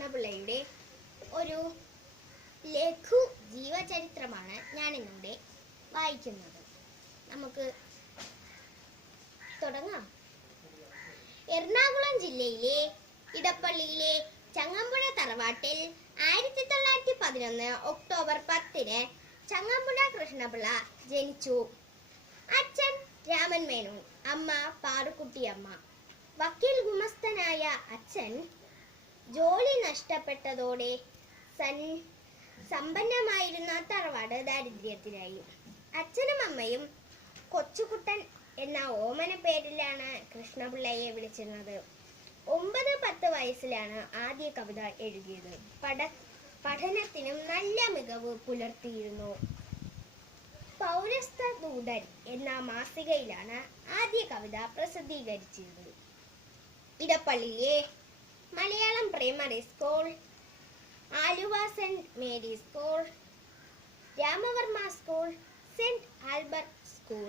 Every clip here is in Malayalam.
കൃഷ്ണപിള്ളയുടെ ഒരു ലഘു ജീവചരിത്രമാണ് ഞാൻ ഇന്നിവിടെ വായിക്കുന്നത്. നമുക്ക് തുടങ്ങാം. എറണാകുളം ജില്ലയിലെ ഇടപ്പള്ളിയിലെ ചങ്ങമ്പുഴ തറവാട്ടിൽ ആയിരത്തി തൊള്ളായിരത്തി പതിനൊന്ന് ഒക്ടോബർ പത്തിന് ചങ്ങമ്പുഴ കൃഷ്ണപിള്ള ജനിച്ചു. അച്ഛൻ രാമൻ മേനോൻ അമ്മ പാറുക്കുട്ടിയമ്മ. വക്കീൽ ഗുമസ്തനായ അച്ഛൻ ജോലി നഷ്ടപ്പെട്ടതോടെ സൻ സമ്പന്നമായിരുന്ന തറവാട് ദാരിദ്ര്യത്തിലായി. അച്ഛനും അമ്മയും കൊച്ചുകുട്ടൻ എന്ന ഓമന പേരിലാണ് കൃഷ്ണപിള്ളയെ വിളിച്ചിരുന്നത്. ഒമ്പത് പത്ത് വയസ്സിലാണ് ആദ്യ കവിത എഴുതിയത്. പഠ പഠനത്തിനും നല്ല മികവ് പുലർത്തിയിരുന്നു. പൗരസ്ത ദൂതൻ എന്ന മാസികയിലാണ് ആദ്യ കവിത പ്രസിദ്ധീകരിച്ചിരുന്നത് ഇടപ്പള്ളിയിലെ Malayalam primary school Aluva saint Mary school Ramavarma school saint Albert school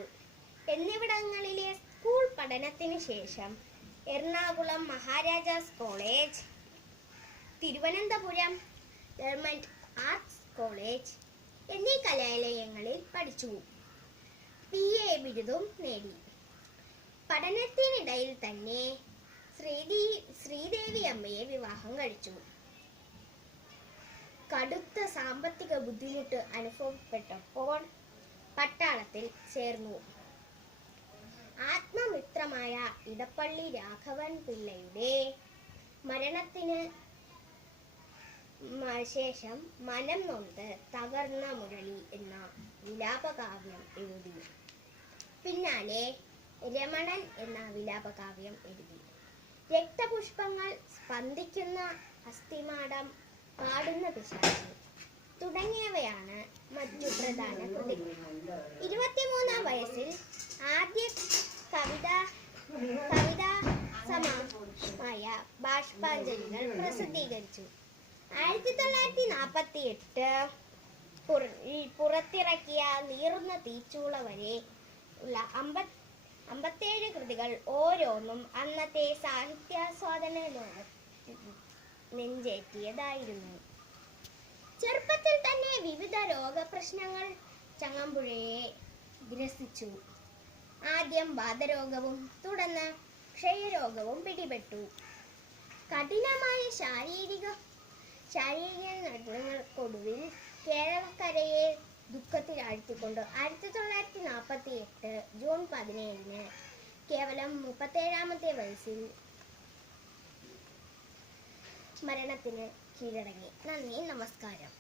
എന്നിവിടങ്ങളിലെ സ്കൂൾ പഠനത്തിന് ശേഷം Ernakulam Maharajas college Thiruvananthapuram government arts college എന്നീ കലാലയങ്ങളിൽ പഠിച്ചു. പി എ ബിരുദവും നേടി. പഠനത്തിനിടയിൽ തന്നെ ശ്രീദി ശ്രീദേവി അമ്മയെ വിവാഹം കഴിച്ചു. കടുത്ത സാമ്പത്തിക ബുദ്ധിമുട്ട് അനുഭവപ്പെട്ടപ്പോൾ പട്ടാളത്തിൽ ചേർന്നു. ആത്മമിത്രമായ ഇടപ്പള്ളി രാഘവൻ പിള്ളയുടെ മരണത്തിന് ശേഷം മനം നൊന്ത് തകർന്ന മുരളി എന്ന വിലാപകാവ്യം എഴുതി. പിന്നാലെ രമണൻ എന്ന വിലാപകാവ്യം എഴുതി. രക്തപുഷ്പങ്ങൾ സ്പന്ദിക്കുന്ന അസ്ഥിമാടം പാടുന്ന പിശാചി തുടങ്ങിയവയാണ് മറ്റു പ്രധാന കൃതികൾ ഇരുപത്തിമൂന്നാം വയസ്സിൽ ആദ്യ കവിത കവിതാ സമാമായ ബാഷ്പാഞ്ജലികൾ പ്രസിദ്ധീകരിച്ചു. ആയിരത്തി തൊള്ളായിരത്തി നാൽപ്പത്തി എട്ട് പുറത്തിറക്കിയ നീറുന്ന തീച്ചൂള വരെ ഉള്ള അമ്പത് അമ്പത്തേഴ് കൃതികൾ ഓരോന്നും അന്നത്തെ സാഹിത്യാസ്വാദന നെഞ്ചേറ്റിയതായിരുന്നു. ചെറുപ്പത്തിൽ തന്നെ വിവിധ രോഗപ്രശ്നങ്ങൾ ചങ്ങമ്പുഴയെ ഗ്രസിച്ചു. ആദ്യം വാതരോഗവും തുടർന്ന് ക്ഷയരോഗവും പിടിപെട്ടു. കഠിനമായ ശാരീരിക ശാരീരിക നടനങ്ങൾക്കൊടുവിൽ കേരളക്കരയെ ദുഃഖത്തിലാഴ്ത്തിക്കൊണ്ട് ആയിരത്തി തൊള്ളായിരത്തി നാൽപ്പത്തി എട്ട് ജൂൺ പതിനേഴിന് കേവലം മുപ്പത്തേഴാമത്തെ വയസ്സിൽ മരണത്തിന് കീഴടങ്ങി. നന്ദി നമസ്കാരം.